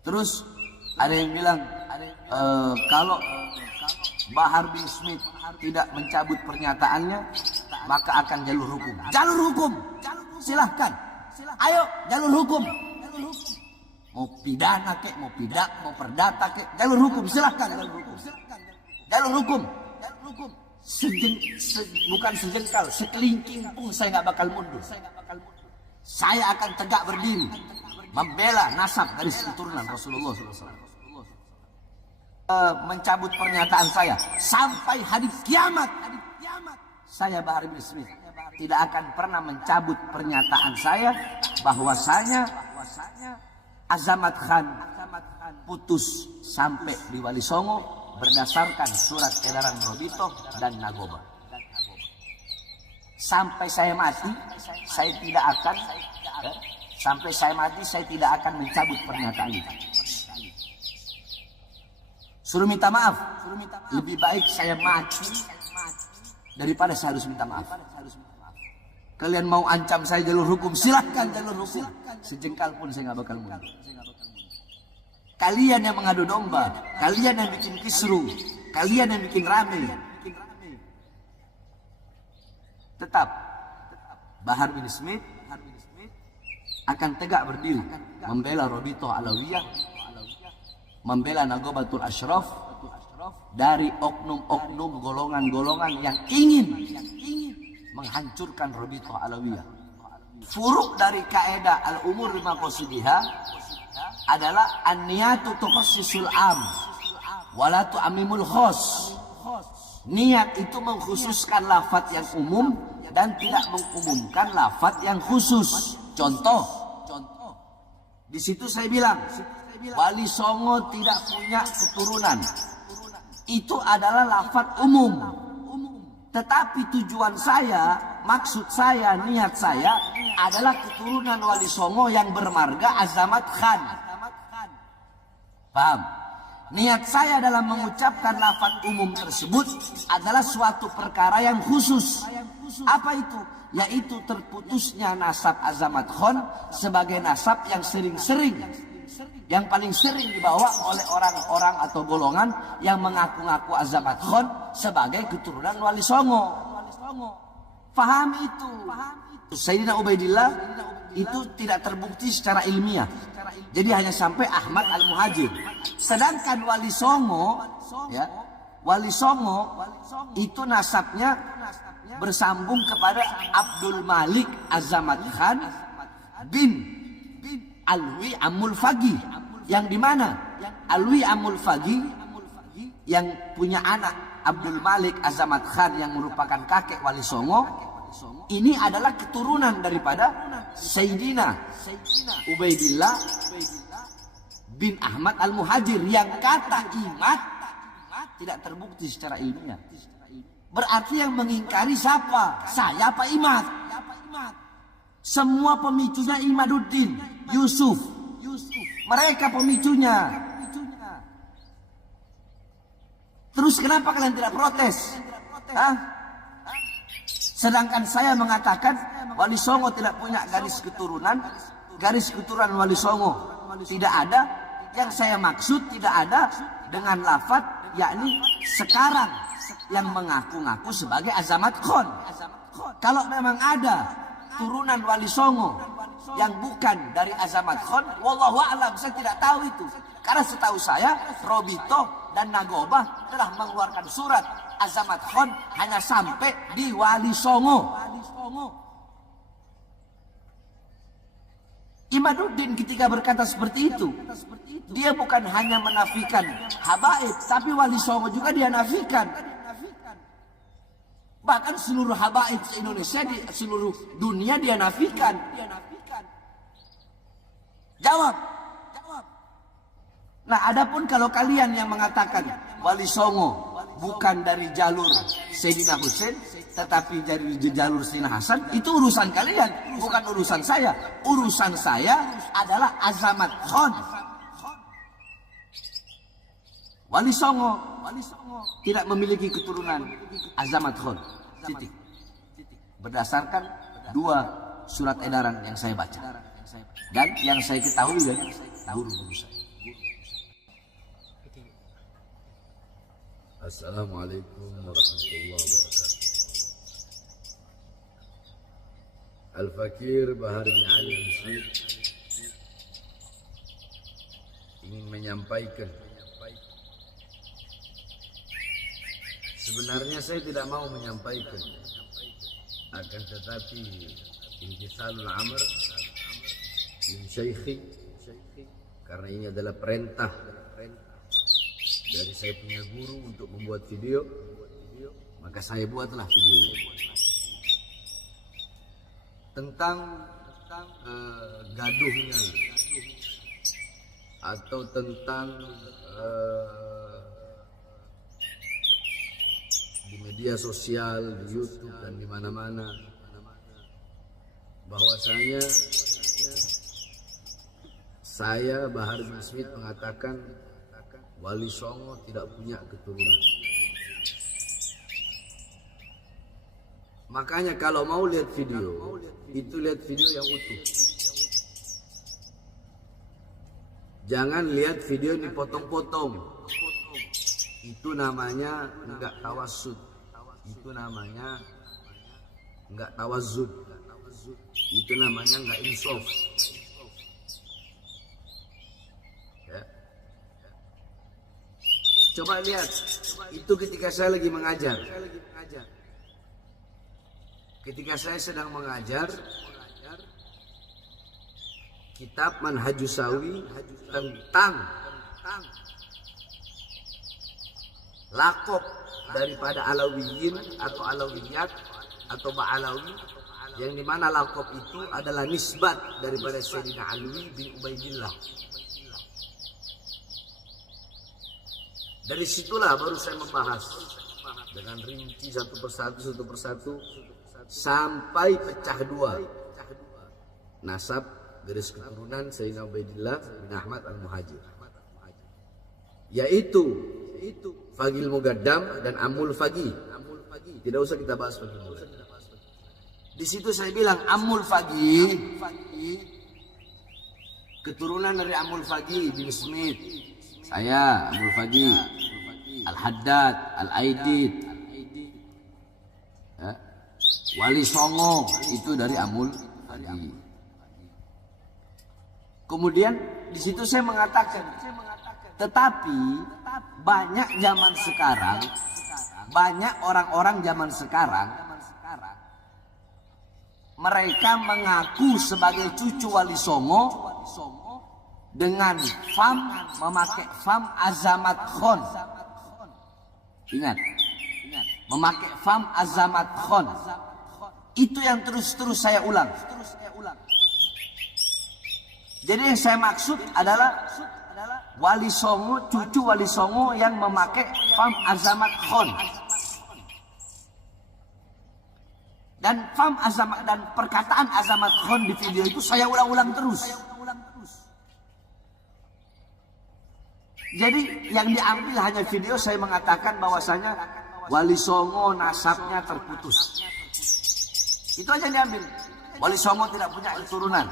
Terus ada yang bilang kalau Bahar bin Smith tidak mencabut pernyataannya, maka akan jalur hukum. Jalur hukum, silahkan. Ayo jalur hukum. Mau pidana kek, mau perdata kek, jalur hukum, silahkan jalur hukum. Jalur hukum. Bukan sejengkal, sekelingking pun saya nggak bakal mundur. Saya akan tegak berdiri membela nasab garis keturunan Rasulullah SAW. Mencabut pernyataan saya sampai hari kiamat. Saya Bahar bin Smith tidak akan pernah mencabut pernyataan saya bahwasanya Azamat Khan putus sampai di Wali Songo berdasarkan surat edaran Robito dan Nagoba. Sampai saya mati, saya tidak akan mencabut pernyataan itu. Suruh minta maaf. Lebih baik saya mati daripada saya harus minta maaf. Kalian mau ancam saya jalur hukum, silahkan jalur hukum. Sejengkal pun saya nggak bakal mundur. Kalian yang mengadu domba, kalian yang bikin kisru, kalian yang bikin rame. Tetap Bahar bin Smith akan tegak berdiri membela Robito Alawiyah, membela Nagobatul Ashraf dari oknum-oknum golongan-golongan yang ingin menghancurkan Robito Alawiyah. Furuk dari kaidah al-umur bima qasidiha adalah an-niyatu tukhassisul am wala tu'ammimul khas. Niat itu mengkhususkan lafaz yang umum dan tidak mengumumkan lafaz yang khusus. Contoh, di situ saya bilang Wali Songo tidak punya keturunan. Itu adalah lafaz umum. Tetapi tujuan saya, maksud saya, niat saya adalah keturunan Wali Songo yang bermarga Azamat Khan. Paham? Niat saya dalam mengucapkan lafaz umum tersebut adalah suatu perkara yang khusus. Apa itu? Yaitu terputusnya nasab Azamat Khan sebagai nasab yang yang paling sering dibawa oleh orang-orang atau golongan yang mengaku-ngaku Azamat Khan sebagai keturunan Wali Songo. Faham itu. Sayyidina Ubaidillah itu tidak terbukti secara ilmiah. Jadi hanya sampai Ahmad Al-Muhajir. Sedangkan Wali Songo, ya, Wali Songo itu nasabnya bersambung kepada Abdul Malik Azamat Khan bin Alwi Amul Fagi, yang dimana Alwi Amul Fagi yang punya anak Abdul Malik Azamat Khan yang merupakan kakek Wali Songo, ini adalah keturunan daripada Sayyidina Ubaidillah bin Ahmad Al-Muhajir yang kata imat tidak terbukti secara ilmiah. Berarti yang mengingkari siapa? Saya apa Imat? Semua pemicunya Imaduddin, Yusuf. Mereka pemicunya. Terus kenapa kalian tidak protes? Hah? Sedangkan saya mengatakan Wali Songo tidak punya garis keturunan. Garis keturunan Wali Songo tidak ada. Yang saya maksud tidak ada dengan lafaz yakni sekarang yang mengaku-ngaku sebagai Azamat Khan. Kalau memang ada turunan Wali Songo yang bukan dari Azamat Khan, wallahu a'lam, saya tidak tahu itu. Karena setahu saya Robito dan Nagoba telah mengeluarkan surat Azamat Khan hanya sampai di Wali Songo. Imaduddin ketika berkata seperti itu, dia bukan hanya menafikan habaib, tapi Wali Songo juga dia nafikan. Bahkan seluruh habaib Indonesia, di seluruh dunia dia nafikan. Jawab. Nah, adapun kalau kalian yang mengatakan Wali Songo bukan dari jalur Sayyidina Husain, tetapi dari jalur Sayyidina Hasan, itu urusan kalian, bukan urusan saya. Urusan saya adalah Azamat Khan. Wali Songo tidak memiliki keturunan Azamat Khan. Titik. Berdasarkan 2 surat edaran yang saya baca dan yang saya ketahui dari guru-guru saya. Assalamualaikum warahmatullahi wabarakatuh. Al-Fakir Bahar bin Ali bin Smith ingin menyampaikan, sebenarnya saya tidak mau menyampaikan, akan tetapi imtisalul amr min syaikhi, karena ini adalah perintah dari saya punya guru untuk membuat video, maka saya buatlah video ini tentang gaduhnya atau tentang di media sosial, di YouTube dan di mana-mana, bahwasanya saya Bahar bin Smith mengatakan Wali Songo tidak punya keturunan. Makanya kalau mau lihat video, itu lihat video yang utuh. Jangan lihat video yang dipotong-potong. Itu namanya enggak tawassud. Itu namanya enggak tawazud. Itu namanya enggak insaf. Ya. Coba lihat, itu ketika saya lagi mengajar. Ketika saya sedang mengajar kitab Manhajus Sawi tentang lakop daripada Alawiyin atau Alawiyat atau Ba'alawi, yang dimana lakop itu adalah nisbat daripada Sayyidina Ali bin Ubaidillah. Dari situlah baru saya membahas dengan rinci satu persatu sampai pecah dua nasab garis keturunan Sayyidina Ubaidillah bin Ahmad al-Muhajir, yaitu Fagil Mugaddam dan Amul Fagi. Tidak usah kita bahas Fagil Mugaddam. Di situ saya bilang Amul Fagi keturunan dari Amul Fagi bin Smith. Saya Amul Fagi, Al-Haddad, Al-Aidid, ya. Wali Songo itu dari Amul Fagi. Kemudian di situ saya mengatakan, tetapi banyak zaman sekarang, banyak orang-orang zaman sekarang, mereka mengaku sebagai cucu Wali Songo dengan memakai fam Azamat Khon. Ingat, memakai fam Azamat Khon. Itu yang terus-terus saya ulang. Jadi yang saya maksud adalah Wali Songo, cucu Wali Songo yang memakai fam Azamat Khon. Dan fam Azamat dan perkataan Azamat Khon di video itu saya ulang-ulang terus. Jadi yang diambil hanya video saya mengatakan bahwasanya Wali Songo nasabnya terputus. Itu aja yang diambil. Wali Songo tidak punya keturunan.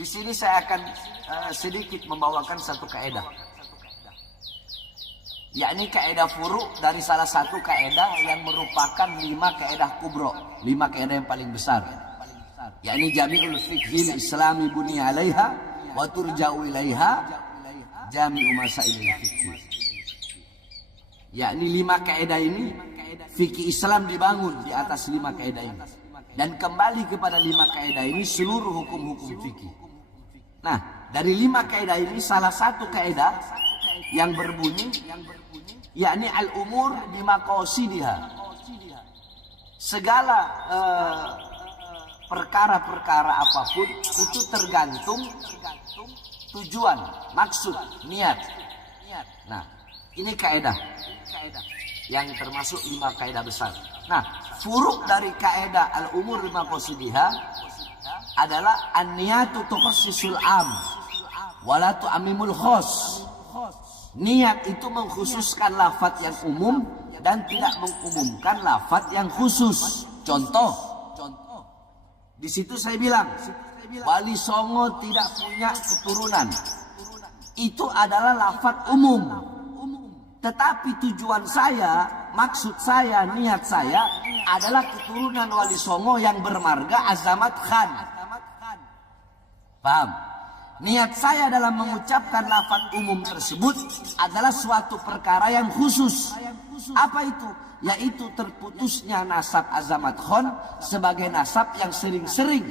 Di sini saya akan sedikit membawakan satu kaidah. Yakni kaidah furu dari salah satu kaidah yang merupakan 5 kaidah kubro, 5 kaidah yang paling besar. Yakni jami'ul fiqhil islami buni alaiha wa turja'u ilaiha jami'u masailil fiqhi. Yakni 5 kaidah ini, fikih Islam dibangun di atas 5 kaidah ini. Dan kembali kepada 5 kaidah ini seluruh hukum-hukum fikih. Nah, dari 5 kaidah ini salah satu kaidah yang berbunyi yakni al-umur bimaqasidiha. Segala perkara-perkara apapun itu tergantung tujuan, maksud, niat. Nah, ini kaidah yang termasuk 5 kaidah besar. Nah, furuk dari kaidah al-umur bimaqasidiha adalah an-niyatu tukhassisul am wala tu'ammimul khas. Niat itu mengkhususkan lafaz yang umum dan tidak mengumumkan lafaz yang khusus. Contoh, di situ saya bilang Wali Songo tidak punya keturunan. itu adalah lafaz umum. Tetapi tujuan saya, maksud saya, niat saya adalah keturunan Wali Songo yang bermarga Azamat Khan. Paham? Niat saya dalam mengucapkan lafaz umum tersebut adalah suatu perkara yang khusus. Apa itu? Yaitu terputusnya nasab Azamat Khan sebagai nasab yang sering-sering,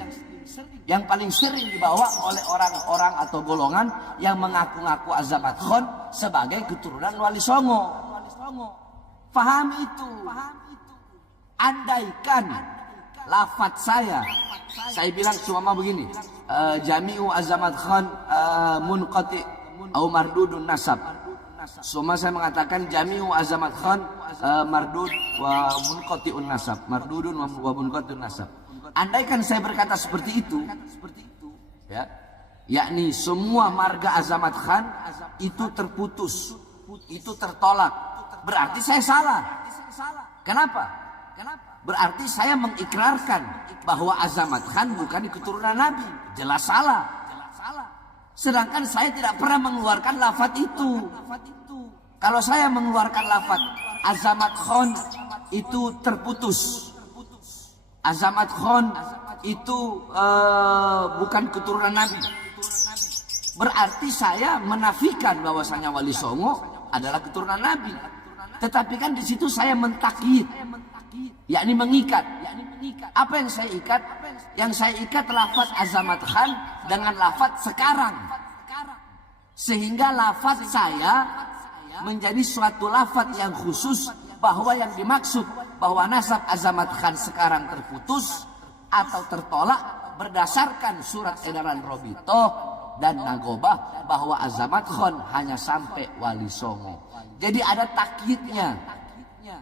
yang paling sering dibawa oleh orang-orang atau golongan yang mengaku-ngaku Azamat Khan sebagai keturunan Wali Songo. Fahami itu. Andaikan lafaz saya bilang cuma begini, Jami'u Azamat Khan munqati atau mardudun nasab. Semua saya mengatakan Jami'u Azamat Khan mardud wa munqati'un nasab, mardudun wa munqati'un nasab. Andaikan saya berkata seperti itu, ya, yakni semua marga Azamat Khan itu terputus, itu tertolak, berarti saya salah. Kenapa? Berarti saya mengikrarkan bahwa Azamat Khan bukan keturunan Nabi, jelas salah. Sedangkan saya tidak pernah mengeluarkan lafaz itu. Kalau saya mengeluarkan lafaz Azamat Khan itu terputus, Azamat Khan itu bukan keturunan Nabi, berarti saya menafikan bahwasanya Wali Songo adalah keturunan Nabi. Tetapi kan di situ saya mentakyid, yakni mengikat. Apa yang saya ikat? Yang saya ikat lafaz Azamat Khan dengan lafaz sekarang, sehingga lafaz saya menjadi suatu lafaz yang khusus, bahwa yang dimaksud bahwa nasab Azamat Khan sekarang terputus atau tertolak berdasarkan surat edaran Robitoh dan Nagobah bahwa Azamat Khan hanya sampai Wali Songo. Jadi ada takyidnya.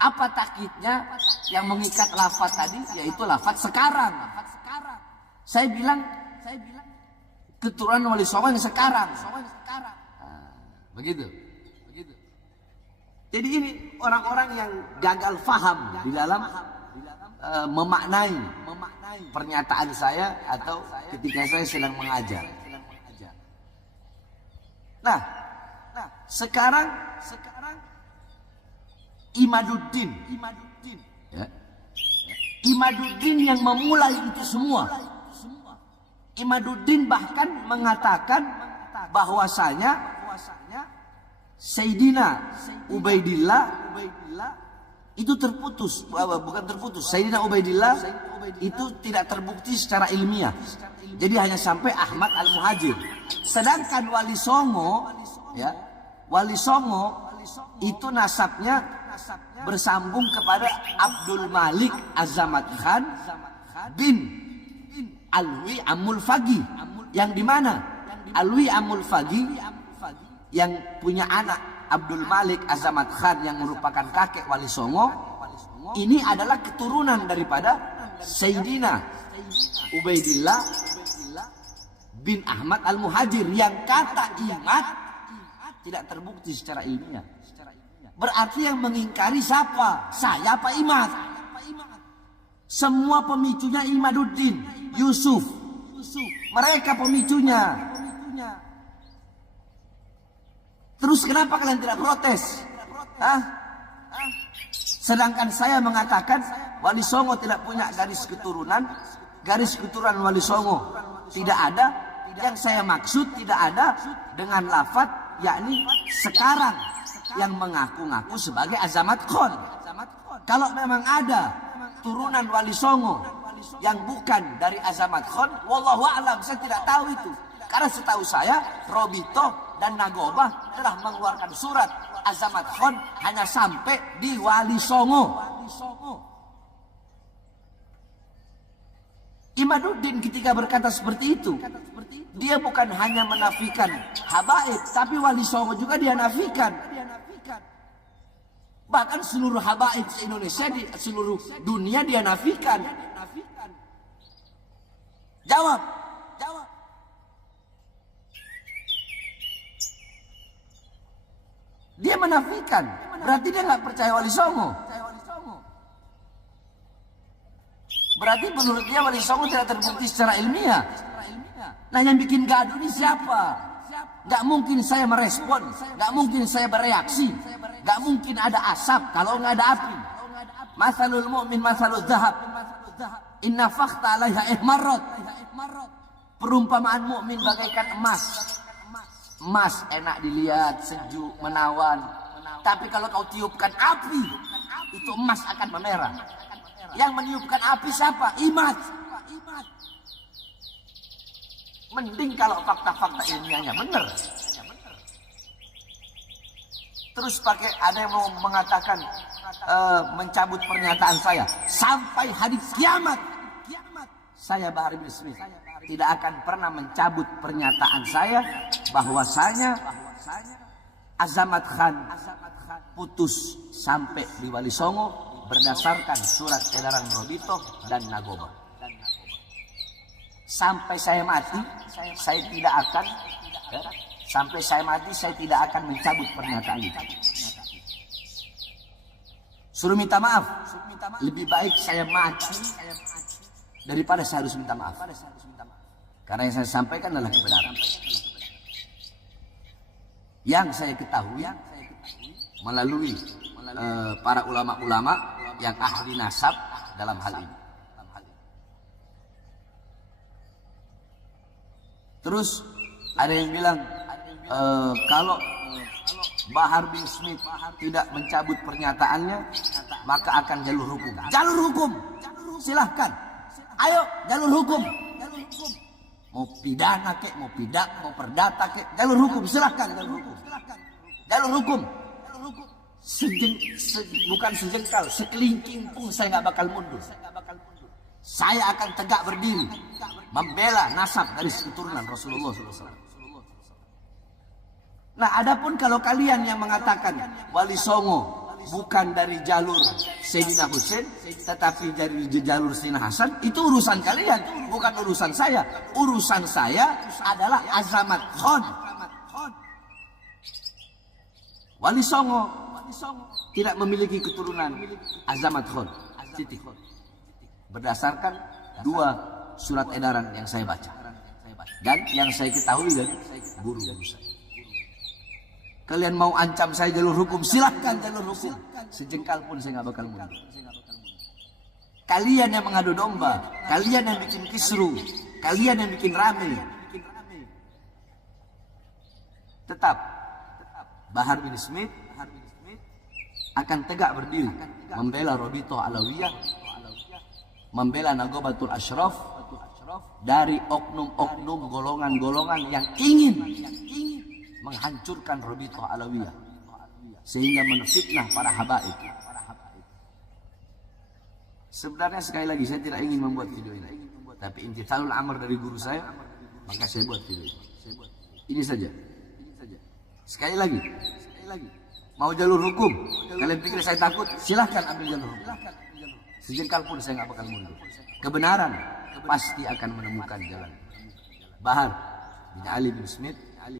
Apa takyidnya? Yang mengikat lafaz tadi yaitu lafaz sekarang. Saya bilang keturunan Wali Songo yang sekarang. Begitu. Jadi ini orang-orang yang gagal faham di dalam memaknai pernyataan saya atau ketika saya sedang mengajar. Nah, sekarang Imaduddin, ya. Imaduddin yang memulai itu semua. Imaduddin bahkan mengatakan bahwasanya Sayyidina Ubaidillah itu terputus, bukan terputus. Sayyidina Ubaidillah itu tidak terbukti secara ilmiah. Jadi hanya sampai Ahmad Al-Muhajir. Sedangkan Wali Songo, ya, Wali Songo itu nasabnya bersambung kepada Abdul Malik Azamat Khan bin Alwi Amul Fagi, yang dimana Alwi Amul Fagi yang punya anak Abdul Malik Azamat Khan yang merupakan kakek Wali Songo, ini adalah keturunan daripada Sayyidina Ubaidillah bin Ahmad Al-Muhajir yang kata Imad tidak terbukti secara ilmiah. Berarti yang mengingkari siapa? Saya apa Imad? Semua pemicunya Imaduddin, Yusuf. Mereka pemicunya. Terus kenapa kalian tidak protes? Hah? Sedangkan saya mengatakan Wali Songo tidak punya garis keturunan Wali Songo tidak ada. Yang saya maksud tidak ada dengan lafaz yakni sekarang yang mengaku-ngaku sebagai Azamat Khan. Kalau memang ada turunan Wali Songo yang bukan dari Azamat Khan, wallahu a'lam, saya tidak tahu itu. Karena setahu saya Robitoh dan Nagobah telah mengeluarkan surat Azamat Khan hanya sampai di Wali Songo. Imaduddin ketika berkata seperti itu, dia bukan hanya menafikan habaib, tapi Wali Songo juga dia nafikan. Bahkan seluruh habaib Indonesia, di seluruh dunia dia nafikan. Jawab. Dia menafikan, berarti dia nggak percaya Wali Songo. Berarti menurut dia Wali Songo tidak terbukti secara ilmiah. Nah, yang bikin gaduh ini siapa? Nggak mungkin saya merespon, nggak mungkin saya bereaksi, nggak mungkin ada asap kalau nggak ada api. Masalul mu'min masalul zahab, inna fakhta alaiha ihmarrat. Perumpamaan mukmin bagaikan emas. Emas enak dilihat, sejuk, menawan. Tapi kalau kau tiupkan api, itu emas akan memerah. Yang meniupkan api siapa? Iman. Mending kalau fakta-fakta ilmiahnya benar. Terus ada yang mau mengatakan mencabut pernyataan saya sampai hari kiamat. Saya Bahar bin Smith tidak akan pernah mencabut pernyataan saya bahwasanya Azamat Khan putus sampai di Wali Songo berdasarkan surat edaran Robito dan Nagoba. Sampai saya mati, saya tidak akan mencabut pernyataan itu. Suruh minta maaf. Lebih baik saya mati daripada saya harus minta maaf. Karena yang saya sampaikan adalah kebenaran. Yang saya ketahui melalui para ulama-ulama yang ahli nasab dalam hal ini. Terus ada yang bilang kalau Bahar bin Smith tidak mencabut pernyataannya, maka akan jalur hukum. Jalur hukum, silahkan. Ayo jalur hukum. Mau pidana kek, mau perdata kek, jalur hukum, silahkan jalur hukum. Jalur hukum. Bukan sejengkal, sekelingking pun saya nggak bakal mundur. Saya akan tegak berdiri membela nasab dari keturunan Rasulullah SAW. Nah, adapun kalau kalian yang mengatakan Wali Songo bukan dari jalur Sayyidina Husain, tetapi dari jalur Sayyidina Hasan, itu urusan kalian, bukan urusan saya. Urusan saya adalah Azamat Khan. Wali Songo tidak memiliki keturunan Azamat Khan. Titik. Berdasarkan 2 surat edaran yang saya baca dan yang saya ketahui dari guru-guru saya. Kalian mau ancam saya jalur hukum, silahkan jalur hukum. Sejengkal pun saya nggak bakal mundur. Kalian yang mengadu domba, kalian yang bikin kisru, kalian yang bikin rame. Tetap Bahar bin Smith akan tegak berdiri membela Robito Alawiyah, membela Nagobatul Ashraf dari oknum-oknum golongan-golongan yang ingin menghancurkan Robito Alawiyah sehingga menfitnah para habaib. Sebenarnya sekali lagi saya tidak ingin membuat video ini, tapi imtithalul amr dari guru saya, maka saya buat video ini. Ini saja. Sekali lagi, mau jalur hukum, kalian pikir saya takut? Silahkan ambil jalur hukum. Sejengkal pun saya nggak bakal mundur. Kebenaran pasti akan menemukan jalan. Bahar bin Ali bin Smith